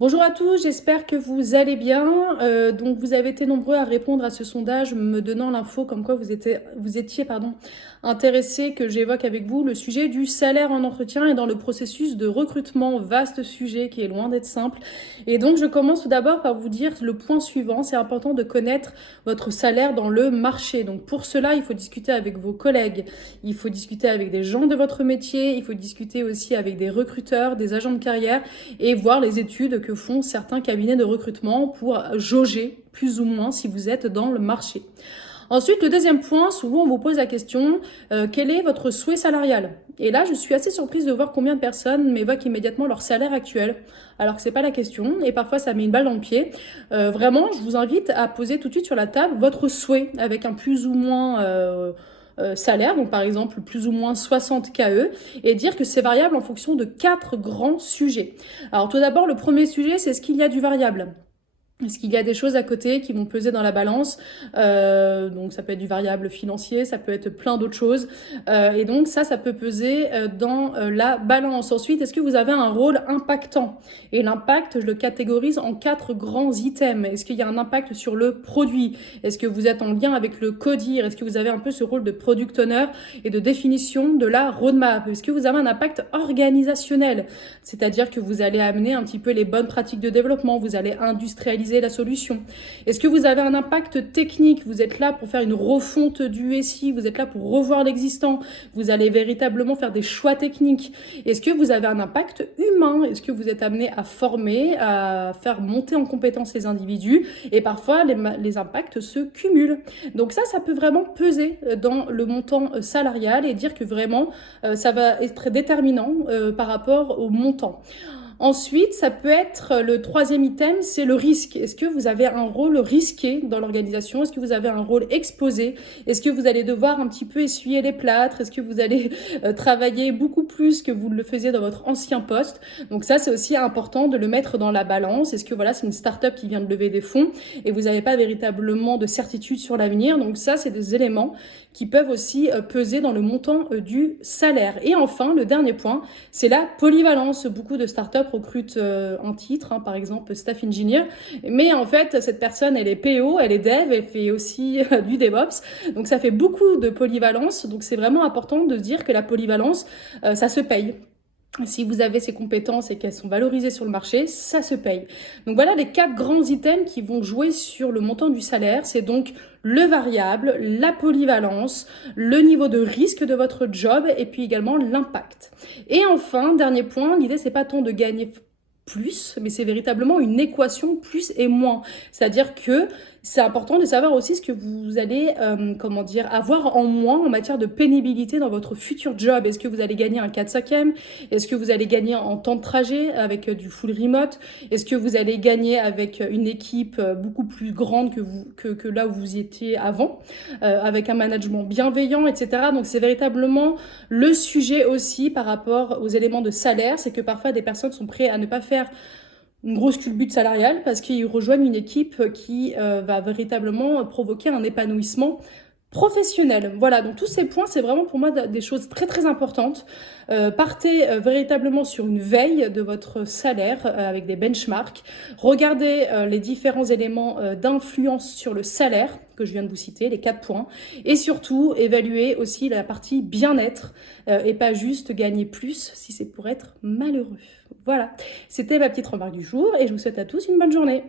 Bonjour à tous, j'espère que vous allez bien. Donc vous avez été nombreux à répondre à ce sondage me donnant l'info comme quoi vous étiez intéressés que j'évoque avec vous le sujet du salaire en entretien et dans le processus de recrutement. Vaste sujet qui est loin d'être simple. Et donc je commence tout d'abord par vous dire le point suivant. C'est important de connaître votre salaire dans le marché. Donc pour cela, il faut discuter avec vos collègues, il faut discuter avec des gens de votre métier, il faut discuter aussi avec des recruteurs, des agents de carrière et voir les études que font certains cabinets de recrutement pour jauger plus ou moins si vous êtes dans le marché. Ensuite, le deuxième point, souvent on vous pose la question, quel est votre souhait salarial? Et là, je suis assez surprise de voir combien de personnes m'évoquent immédiatement leur salaire actuel, alors que c'est pas la question, et parfois ça met une balle dans le pied. Vraiment, je vous invite à poser tout de suite sur la table votre souhait, avec un plus ou moins salaire, donc par exemple plus ou moins 60 KE, et dire que c'est variable en fonction de 4 grands sujets. Alors tout d'abord, le premier sujet, c'est est-ce qu'il y a du variable? Est-ce qu'il y a des choses à côté qui vont peser dans la balance? Donc ça peut être du variable financier, ça peut être plein d'autres choses. Et donc ça peut peser dans la balance. Ensuite, est-ce que vous avez un rôle impactant? Et l'impact, je le catégorise en 4 grands items. Est-ce qu'il y a un impact sur le produit? Est-ce que vous êtes en lien avec le codir? Est-ce que vous avez un peu ce rôle de product owner et de définition de la roadmap? Est-ce que vous avez un impact organisationnel? C'est-à-dire que vous allez amener un petit peu les bonnes pratiques de développement, vous allez industrialiser la solution. Est-ce que vous avez un impact technique? Vous êtes là pour faire une refonte du SI, vous êtes là pour revoir l'existant, vous allez véritablement faire des choix techniques. Est-ce que vous avez un impact humain? Est-ce que vous êtes amené à former, à faire monter en compétence les individus? Et parfois, les impacts se cumulent. Donc ça peut vraiment peser dans le montant salarial et dire que vraiment, ça va être déterminant par rapport au montant. Ensuite, ça peut être le troisième item, c'est le risque. Est-ce que vous avez un rôle risqué dans l'organisation? Est-ce que vous avez un rôle exposé? Est-ce que vous allez devoir un petit peu essuyer les plâtres? Est-ce que vous allez travailler beaucoup plus que vous le faisiez dans votre ancien poste? Donc ça, c'est aussi important de le mettre dans la balance. Est-ce que voilà, c'est une start-up qui vient de lever des fonds et vous n'avez pas véritablement de certitude sur l'avenir? Donc ça, c'est des éléments qui peuvent aussi peser dans le montant du salaire. Et enfin, le dernier point, c'est la polyvalence. Beaucoup de startups recrutent en titre, par exemple staff engineer, mais en fait cette personne elle est PO, elle est dev, elle fait aussi du DevOps, donc ça fait beaucoup de polyvalence. Donc c'est vraiment important de dire que la polyvalence ça se paye. Si vous avez ces compétences et qu'elles sont valorisées sur le marché, ça se paye. Donc voilà les 4 grands items qui vont jouer sur le montant du salaire. C'est donc le variable, la polyvalence, le niveau de risque de votre job et puis également l'impact. Et enfin, dernier point, l'idée c'est pas tant de gagner plus, mais c'est véritablement une équation plus et moins. C'est-à-dire que c'est important de savoir aussi ce que vous allez, avoir en moins en matière de pénibilité dans votre futur job. Est-ce que vous allez gagner un 4/5e? Est-ce que vous allez gagner en temps de trajet avec du full remote? Est-ce que vous allez gagner avec une équipe beaucoup plus grande que là où vous étiez avant, avec un management bienveillant, etc. Donc c'est véritablement le sujet aussi par rapport aux éléments de salaire. C'est que parfois des personnes sont prêtes à ne pas faire une grosse culbute salariale parce qu'ils rejoignent une équipe qui va véritablement provoquer un épanouissement professionnel. Voilà, donc tous ces points, c'est vraiment pour moi des choses très très importantes. Partez véritablement sur une veille de votre salaire avec des benchmarks. Regardez les différents éléments d'influence sur le salaire que je viens de vous citer, les 4 points. Et surtout, évaluez aussi la partie bien-être et pas juste gagner plus si c'est pour être malheureux. Voilà, c'était ma petite remarque du jour et je vous souhaite à tous une bonne journée.